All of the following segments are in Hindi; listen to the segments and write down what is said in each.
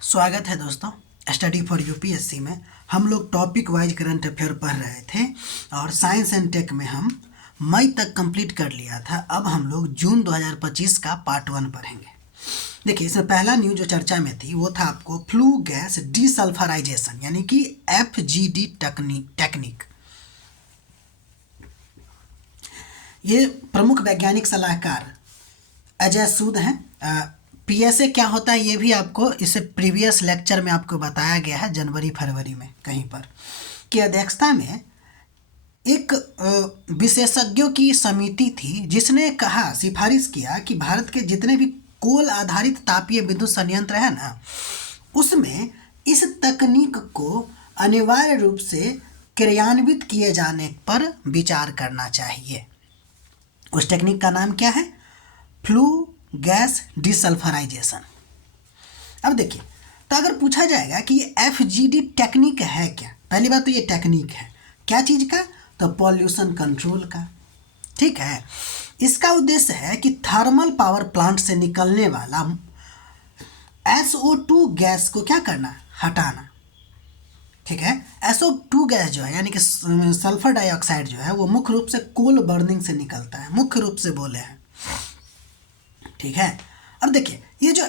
स्वागत है दोस्तों। स्टडी फॉर यूपीएससी में हम लोग टॉपिक वाइज करंट अफेयर पढ़ रहे थे और साइंस एंड टेक में हम मई तक कंप्लीट कर लिया था। अब हम लोग जून 2025 का पार्ट 1 पढ़ेंगे। देखिए, इसमें पहला न्यूज जो चर्चा में थी वो था आपको फ्लू गैस डीसल्फराइजेशन यानी कि FGD टेक्निक। ये प्रमुख वैज्ञानिक सलाहकार अजय सूद हैं। PSA क्या होता है ये भी आपको इसे प्रीवियस लेक्चर में आपको बताया गया है, जनवरी फरवरी में कहीं पर, कि अध्यक्षता में एक विशेषज्ञों की समिति थी जिसने कहा, सिफारिश किया कि भारत के जितने भी कोल आधारित तापीय विद्युत संयंत्र है ना, उसमें इस तकनीक को अनिवार्य रूप से क्रियान्वित किए जाने पर विचार करना चाहिए। उस टेक्निक का नाम क्या है? Flue gas desulphurisation. अब देखिए, तो अगर पूछा जाएगा कि ये FGD टेक्निक है क्या, पहली बात तो ये टेक्निक है क्या चीज़ का? तो पॉल्यूशन कंट्रोल का। ठीक है, इसका उद्देश्य है कि थर्मल पावर प्लांट से निकलने वाला SO2 गैस को क्या करना? हटाना। ठीक है, SO2 गैस जो है यानी कि सल्फर डाइऑक्साइड जो है वो मुख्य रूप से कोल बर्निंग से निकलता है, मुख्य रूप से बोले हैं। ठीक है, अब देखिए, ये जो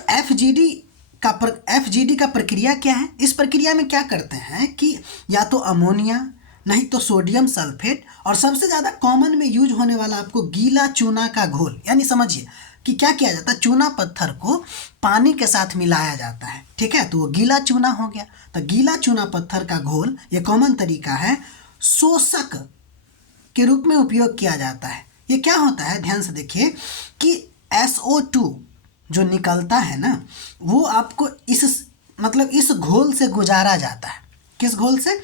FGD का प्रक्रिया क्या है? इस प्रक्रिया में क्या करते हैं कि या तो अमोनिया, नहीं तो सोडियम सल्फेट, और सबसे ज़्यादा कॉमन में यूज होने वाला आपको गीला चूना का घोल, यानी समझिए कि क्या किया जाता है, चूना पत्थर को पानी के साथ मिलाया जाता है। ठीक है, तो वो गीला चूना हो गया। तो गीला चूना पत्थर का घोल ये कॉमन तरीका है, शोषक के रूप में उपयोग किया जाता है। ये क्या होता है, ध्यान से देखिए कि SO2 जो निकलता है ना, वो आपको इस घोल से गुजारा जाता है। किस घोल से?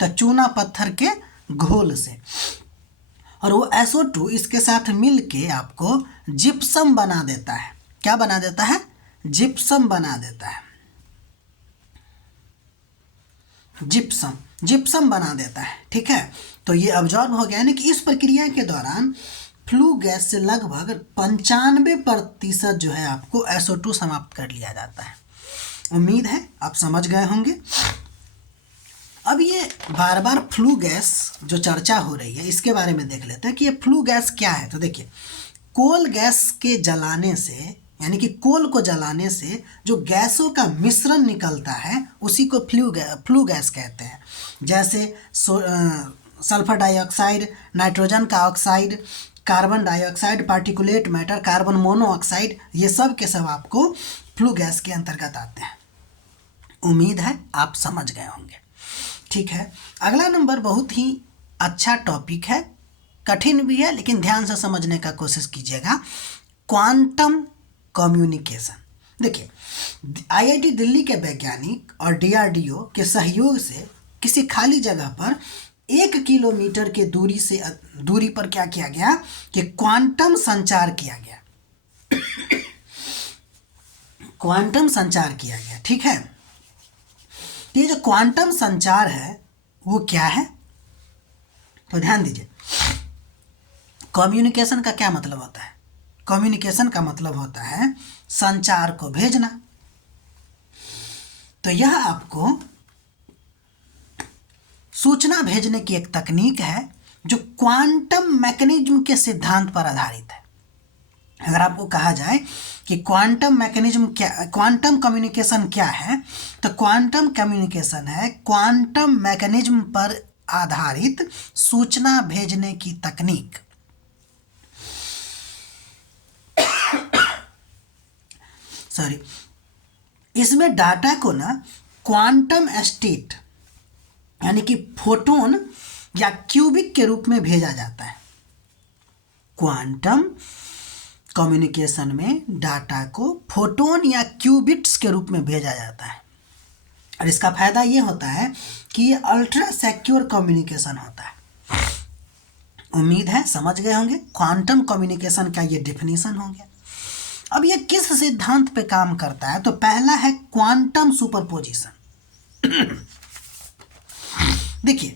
तो चूना पत्थर के घोल से। और वो SO2 इसके साथ मिल के आपको जिप्सम बना देता है। क्या बना देता है? जिप्सम बना देता है। जिप्सम बना देता है। ठीक है, तो ये अब्जॉर्ब हो गया, यानी कि इस प्रक्रिया के दौरान फ्लू गैस से लगभग 95% जो है आपको SO2 समाप्त कर लिया जाता है। उम्मीद है आप समझ गए होंगे। अब ये बार बार फ्लू गैस जो चर्चा हो रही है इसके बारे में देख लेते हैं कि ये फ्लू गैस क्या है। तो देखिए, कोल गैस के जलाने से, यानी कि कोल को जलाने से जो गैसों का मिश्रण निकलता है उसी को फ्लू गैस कहते हैं। जैसे सल्फर डाइऑक्साइड, नाइट्रोजन का oxide, carbon dioxide, particulate matter, carbon monoxide, ये सब के सब आपको फ्लू गैस के अंतर्गत आते हैं। उम्मीद है आप समझ गए होंगे। ठीक है, अगला नंबर बहुत ही अच्छा टॉपिक है, कठिन भी है लेकिन ध्यान से समझने का कोशिश कीजिएगा। Quantum communication. देखिए, IIT दिल्ली के वैज्ञानिक और DRDO के सहयोग से किसी खाली जगह पर 1 किलोमीटर के दूरी पर क्या किया गया कि क्वांटम संचार किया गया। क्वांटम संचार किया गया। ठीक है, तो ये जो क्वांटम संचार है वो क्या है? तो ध्यान दीजिए, कम्युनिकेशन का क्या मतलब होता है? कम्युनिकेशन का मतलब होता है संचार को भेजना। तो यह आपको सूचना भेजने की एक तकनीक है जो क्वांटम मैकेनिज्म के सिद्धांत पर आधारित है। अगर आपको कहा जाए कि क्वांटम कम्युनिकेशन क्या है, तो क्वांटम कम्युनिकेशन है क्वांटम मैकेनिज्म पर आधारित सूचना भेजने की तकनीक। सॉरी, इसमें डाटा को ना क्वांटम स्टेट यानी कि फोटोन या क्यूबिक के रूप में भेजा जाता है। क्वांटम कम्युनिकेशन में डाटा को फोटोन या क्यूबिट्स के रूप में भेजा जाता है और इसका फायदा ये होता है कि ये अल्ट्रा सिक्योर कम्युनिकेशन होता है। उम्मीद है समझ गए होंगे। क्वांटम कम्युनिकेशन का ये डेफिनेशन हो गया। अब ये किस सिद्धांत पे काम करता है? तो पहला है क्वांटम सुपरपोजिशन। देखिए,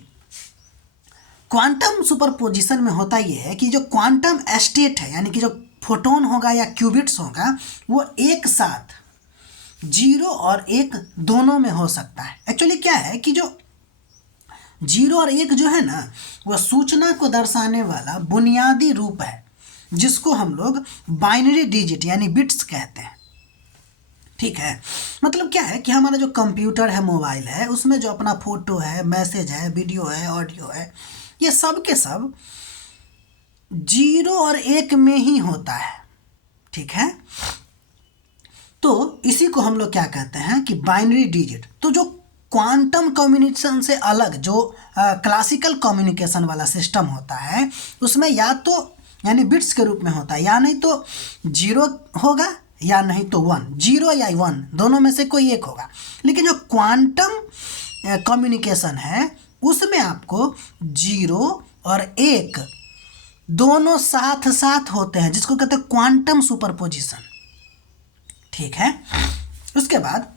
क्वांटम सुपरपोजिशन में होता यह है कि जो क्वांटम स्टेट है यानी कि जो फोटोन होगा या क्यूबिट्स होगा वो एक साथ जीरो और एक दोनों में हो सकता है। एक्चुअली क्या है कि जो जीरो और एक जो है ना, वह सूचना को दर्शाने वाला बुनियादी रूप है, जिसको हम लोग बाइनरी डिजिट यानी बिट्स कहते हैं। ठीक है, मतलब क्या है कि हमारा जो कंप्यूटर है, मोबाइल है, उसमें जो अपना फोटो है, मैसेज है, वीडियो है, ऑडियो है, ये सब के सब जीरो और एक में ही होता है। ठीक है, तो इसी को हम लोग क्या कहते हैं कि बाइनरी डिजिट। तो जो क्वांटम कम्युनिकेशन से अलग जो क्लासिकल कम्युनिकेशन वाला सिस्टम होता है, उसमें या तो यानी बिट्स के रूप में होता है, या नहीं तो जीरो होगा या नहीं तो वन, जीरो या वन दोनों में से कोई एक होगा। लेकिन जो क्वांटम कम्युनिकेशन है उसमें आपको जीरो और एक दोनों साथ साथ होते हैं, जिसको कहते हैं क्वांटम सुपरपोजिशन। ठीक है, उसके बाद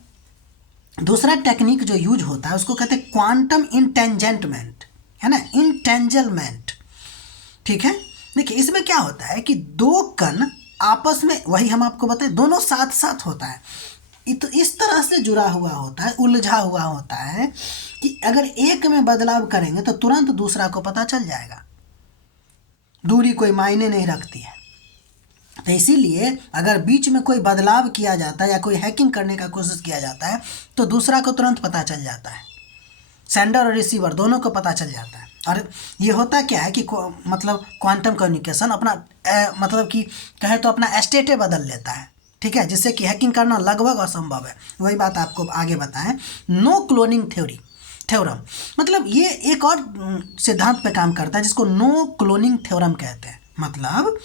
दूसरा टेक्निक जो यूज होता है उसको कहते हैं क्वांटम इंटेंजेंटमेंट, है ना, इंटेंजलमेंट। ठीक है, देखिए इसमें क्या होता है कि दो कण आपस में, वही हम आपको बताएं, दोनों साथ साथ होता है, इस तरह से जुड़ा हुआ होता है, उलझा हुआ होता है कि अगर एक में बदलाव करेंगे तो तुरंत दूसरा को पता चल जाएगा, दूरी कोई मायने नहीं रखती है। तो इसीलिए अगर बीच में कोई बदलाव किया जाता है या कोई हैकिंग करने का कोशिश किया जाता है तो दूसरा को तुरंत पता चल जाता है, सेंडर और रिसीवर दोनों को पता चल जाता है। और ये होता क्या है कि मतलब क्वांटम कम्युनिकेशन अपना मतलब कि कहे तो अपना स्टेटे बदल लेता है। ठीक है, जिससे कि हैकिंग करना लगभग असंभव है। वही बात आपको आगे बताएं, नो क्लोनिंग थ्योरम, मतलब ये एक और सिद्धांत पे काम करता है जिसको नो क्लोनिंग थ्योरम कहते हैं। मतलब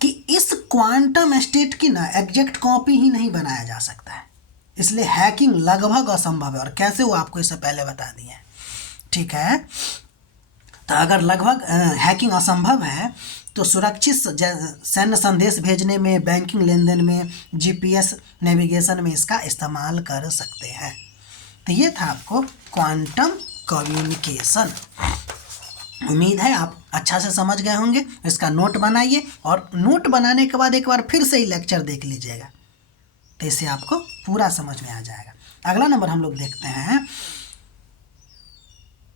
कि इस क्वांटम स्टेट की ना एग्जैक्ट कॉपी ही नहीं बनाया जा सकता है, इसलिए हैकिंग लगभग असंभव है। और कैसे, वो आपको इससे पहले बता दिए हैं। ठीक है, तो अगर लगभग हैकिंग असंभव है तो सुरक्षित सैन्य संदेश भेजने में, बैंकिंग लेन देन में, जीपीएस नेविगेशन में इसका इस्तेमाल कर सकते हैं। तो ये था आपको क्वांटम कम्युनिकेशन। उम्मीद है आप अच्छा से समझ गए होंगे। इसका नोट बनाइए और नोट बनाने के बाद एक बार फिर से ही लेक्चर देख लीजिएगा, तो इससे आपको पूरा समझ में आ जाएगा। अगला नंबर हम लोग देखते हैं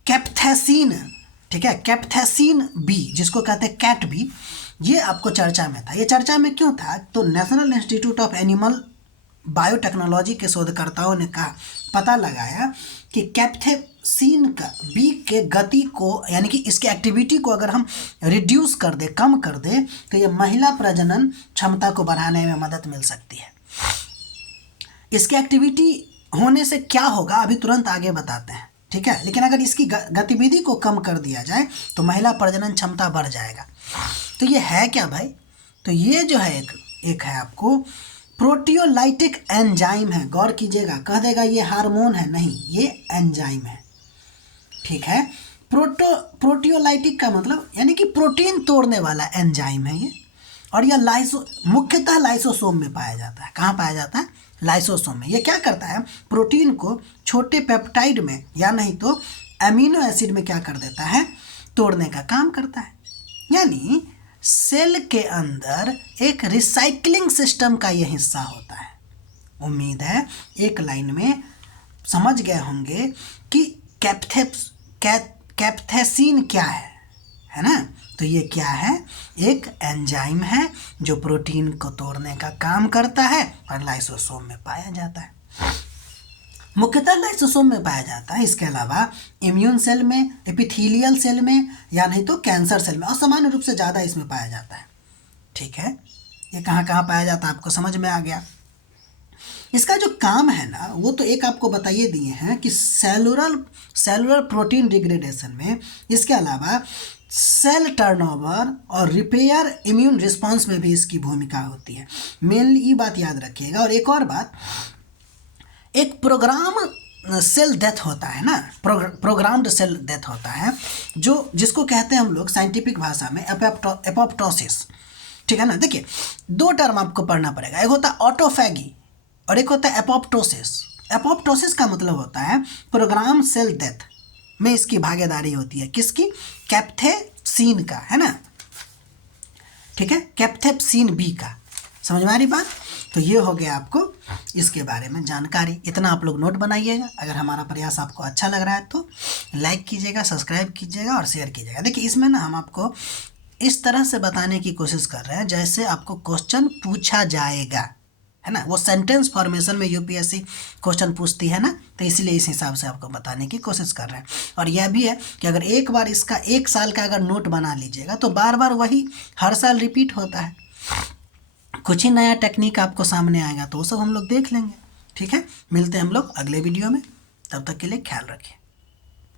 कैप्थेसिन। ठीक है, कैप्थेसिन बी, जिसको कहते हैं कैट बी, ये आपको चर्चा में था। ये चर्चा में क्यों था? तो national institute of animal biotechnology के शोधकर्ताओं ने कहा, पता लगाया कि कैप्थेसिन का बी के गति को, यानी कि इसके एक्टिविटी को अगर हम रिड्यूस कर दे, कम कर दे, तो ये महिला प्रजनन क्षमता को बढ़ाने में मदद मिल सकती है। इसके एक्टिविटी होने से क्या होगा अभी तुरंत आगे बताते हैं। ठीक है, लेकिन अगर इसकी गतिविधि को कम कर दिया जाए तो महिला प्रजनन क्षमता बढ़ जाएगा। तो ये है क्या भाई? तो ये जो है एक है आपको प्रोटियोलाइटिक एंजाइम है। गौर कीजिएगा, कह देगा ये हार्मोन है, नहीं, ये एंजाइम है। ठीक है, प्रोटियोलाइटिक का मतलब यानी कि प्रोटीन तोड़ने वाला एंजाइम है ये। और यह मुख्यतः लाइसोसोम में पाया जाता है। कहाँ पाया जाता है? लाइसोसोम में। ये क्या करता है? प्रोटीन को छोटे पेप्टाइड में या नहीं तो अमीनो एसिड में क्या कर देता है? तोड़ने का काम करता है। यानी सेल के अंदर एक रिसाइकलिंग सिस्टम का ये हिस्सा होता है। उम्मीद है एक लाइन में समझ गए होंगे कि कैप्थेसिन क्या है ना? तो ये क्या है? एक एंजाइम है जो प्रोटीन को तोड़ने का काम करता है और लाइसोसोम में पाया जाता है। मुख्यतः लाइसोसोम में पाया जाता है। इसके अलावा इम्यून सेल में, एपिथेलियल सेल में या नहीं तो कैंसर सेल में, और सामान्य रूप से ज़्यादा इसमें पाया जाता है। ठीक है, ये कहाँ कहाँ पाया जाता है आपको समझ में आ गया। इसका जो काम है ना, वो तो एक आपको बताइए दिए हैं कि सेलुलर प्रोटीन डिग्रेडेशन में, इसके अलावा सेल टर्नओवर और रिपेयर, इम्यून रिस्पांस में भी इसकी भूमिका होती है। मेनली ये बात याद रखिएगा। और एक और बात, एक प्रोग्राम सेल डेथ होता है ना, प्रोग्राम्ड सेल डेथ होता है, जिसको कहते हैं हम लोग साइंटिफिक भाषा में एपोप्टोसिस। ठीक है ना? देखिए, दो टर्म आपको पढ़ना पड़ेगा, एक होता है ऑटोफैगी और एक होता है एपोप्टोसिस। एपोप्टोसिस का मतलब होता है प्रोग्राम सेल डेथ में इसकी भागीदारी होती है। किसकी? कैप्थेसिन का, है ना? ठीक है, कैप्थेसिन बी का। समझ में आ रही बात? तो ये हो गया आपको इसके बारे में जानकारी। इतना आप लोग नोट बनाइएगा। अगर हमारा प्रयास आपको अच्छा लग रहा है तो लाइक कीजिएगा, सब्सक्राइब कीजिएगा और शेयर कीजिएगा। देखिए इसमें ना हम आपको इस तरह से बताने की कोशिश कर रहे हैं जैसे आपको क्वेश्चन पूछा जाएगा, है ना। वो सेंटेंस फॉर्मेशन में यूपीएससी क्वेश्चन पूछती है ना, तो इसलिए इस हिसाब से आपको बताने की कोशिश कर रहे हैं। और यह भी है कि अगर एक बार इसका 1 साल का अगर नोट बना लीजिएगा तो बार बार वही हर साल रिपीट होता है। कुछ ही नया टेक्निक आपको सामने आएगा तो वो सब हम लोग देख लेंगे। ठीक है, मिलते हैं हम लोग अगले वीडियो में, तब तक के लिए ख्याल रखिए।